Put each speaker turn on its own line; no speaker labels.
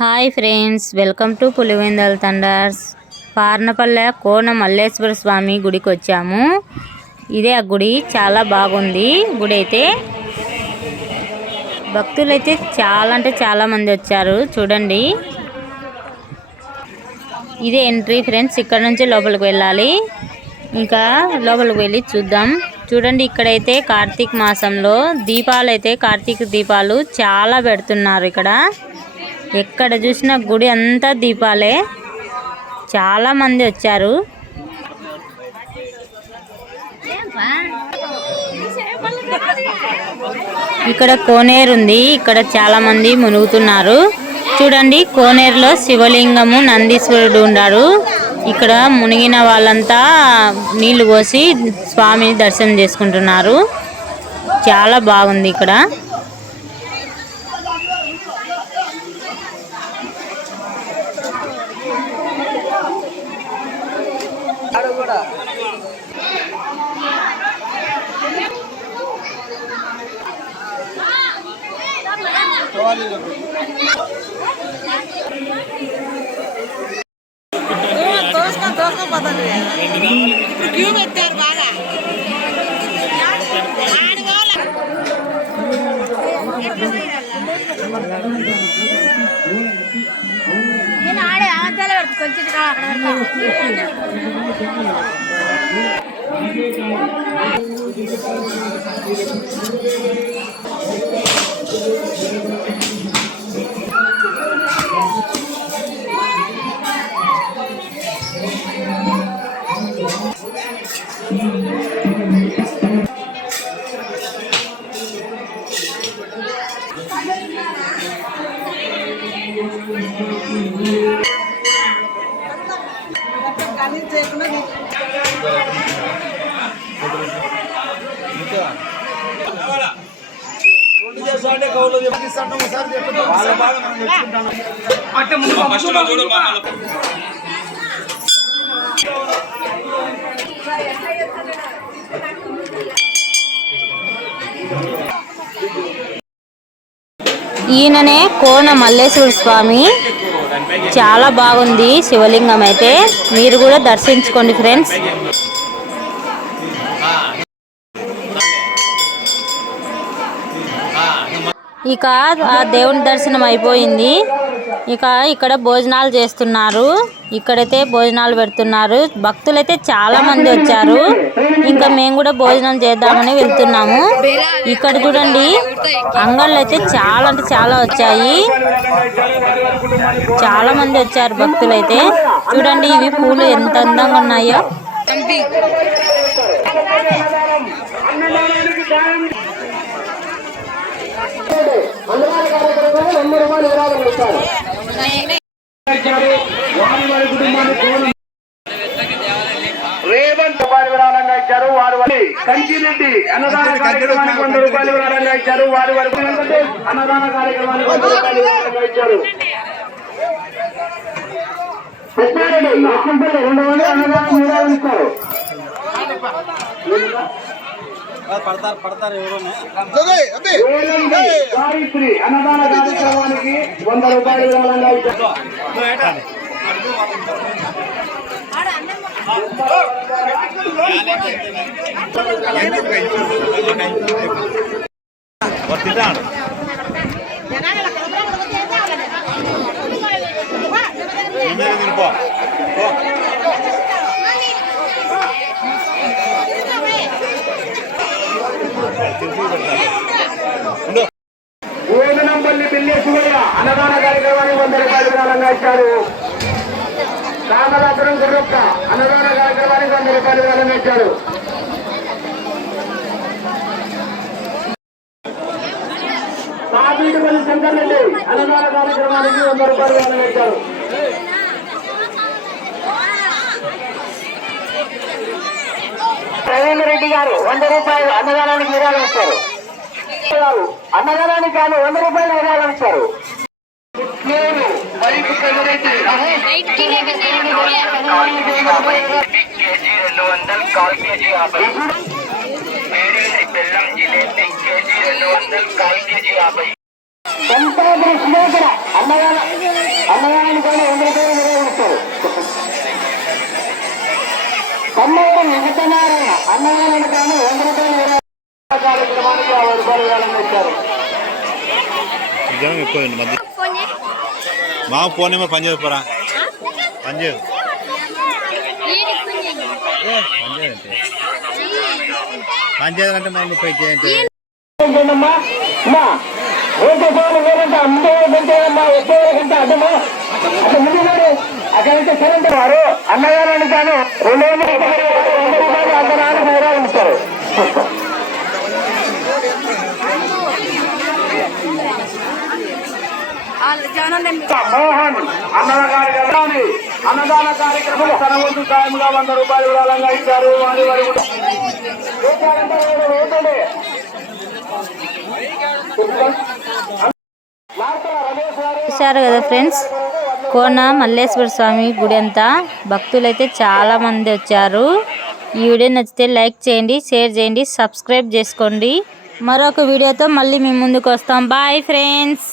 Hi friends welcome to Pulivendula thunders Parnapalle Kona Malleswara Swamy గుడికి వచ్చాము ఇదే ఆ గుడి చాలా బాగుంది గుడి అయితే భక్తులు అయితే చాలా అంటే చాలా మంది వచ్చారు చూడండి. ఇదే ఎంట్రీ ఫ్రెండ్స్ ఇక్కడ నుంచి లోపలికి వెళ్ళాలి. ఇంకా లోపలికి వెళ్ళి చూద్దాం. చూడండి ఇక్కడైతే కార్తీక మాసంలో దీపాలు అయితే కార్తీక దీపాలు చాలా పెడుతున్నారు ఇక్కడ. ఎక్కడ చూసినా గుడి అంతా దీపాలే. చాలా మంది వచ్చారు. ఇక్కడ కోనేరు ఉంది. ఇక్కడ చాలా మంది మునుగుతున్నారు. చూడండి కోనేరులో శివలింగము నందీశ్వరుడు ఉన్నారు ఇక్కడ మునిగిన వాళ్ళంతా నీళ్ళు పోసి స్వామిని దర్శనం చేసుకుంటున్నారు. చాలా బాగుంది ఇక్కడ.
पता नहीं क्यों बैठते हैं बागा आड़ बोला కొంచెం Thank you.
ఈయననే కోన మల్లేశ్వర స్వామి చాలా బాగుంది శివలింగం అయితే. మీరు కూడా దర్శించుకోండి ఫ్రెండ్స్. ఇక ఆ దేవుని దర్శనం అయిపోయింది. ఇక ఇక్కడ భోజనాలు చేస్తున్నారు. ఇక్కడైతే భోజనాలు పెడుతున్నారు. భక్తులైతే చాలా మంది వచ్చారు. ఇంకా మేము కూడా భోజనం చేద్దామని వెళ్తున్నాము. ఇక్కడ చూడండి అంగళ్ళు అయితే చాలా అంటే చాలా వచ్చాయి. చాలా మంది వచ్చారు భక్తులైతే. చూడండి ఇవి పూలు ఎంత అందంగా ఉన్నాయో.
రేవంత్ రూపాయలు విరాళంగా ఇచ్చారు వారు వారి కంచిరెడ్డి అన్నదాన కార్యక్రమానికి వంద రూపాయలు విరాళంగా ఇచ్చారు వారి వరకు అన్నదాన కార్యక్రమానికి వంద రూపాయలు విరాళంగా ఇచ్చారు. రెండు వందల అన్నదానం విరాళం ఇస్తారు
పడతారు పడతారు
గాయత్రి అన్నదాన కార్యక్రమానికి వంద రూపాయలు విరాళంగా ఓదనంపల్లి బిల్లేశ్వరయ్య అన్నదాన కార్యక్రమాన్ని వంద రూపాయలు విరాళంగా ఇచ్చారు. రామదాపురం గుర్రొక్క అన్నదాన కార్యక్రమానికి వంద రూపాయలు విరాళంగా ఇచ్చారు. సాపీటిపల్లి శంకర్ రెడ్డి అన్నదాన కార్యక్రమానికి వంద రూపాయలు విరాళంగా ఇచ్చారు. ప్రవీణ్ రెడ్డి గారు వంద రూపాయలు అన్నదానానికి విరాళం ఇస్తారు గారు అన్నదానానికి గాను వంద రూపాయలు విరాళం ఇస్తారు కేజీ రెండు వందలు కాల్ కేజీ యాభై వేడి బెల్లం జిలేబీ కేజీ రెండు వందలు కాల్ కేజీ యాభై కానీ వంద రూపాయలు నిర్వహిస్తారు కమ్మయ్య వెంకటనారాయణ అన్నగాని కానీ వంద రూపాయలు కార్యక్రమానికి యాభై రూపాయలు ఇచ్చారు
మా ఫోన్ నెంబర్ పని చేయదు పోరా పని చేయదు పని చేయాలంటే ముప్పై చేయండి
ఏంటమ్మా అమ్మా అమ్మా అక్కడ సరే వారు అన్నగారని రెండు వందల
జనం
మోహన్ అన్నదాన కార్యక్రమాన్ని అన్నదాన కార్యక్రమం తన వంతు సాయంగా వంద రూపాయలు విరాళంగా ఇచ్చారు వారి వారి కూడా
చూశారు కదా ఫ్రెండ్స్? కోన మల్లేశ్వర స్వామి గుడి అంతా. భక్తులైతే చాలా మంది వచ్చారు. ఈ వీడియో నచ్చితే లైక్ చేయండి షేర్ చేయండి సబ్స్క్రైబ్ చేసుకోండి. మరొక వీడియోతో మళ్ళీ మేము ముందుకు వస్తాం. Bye friends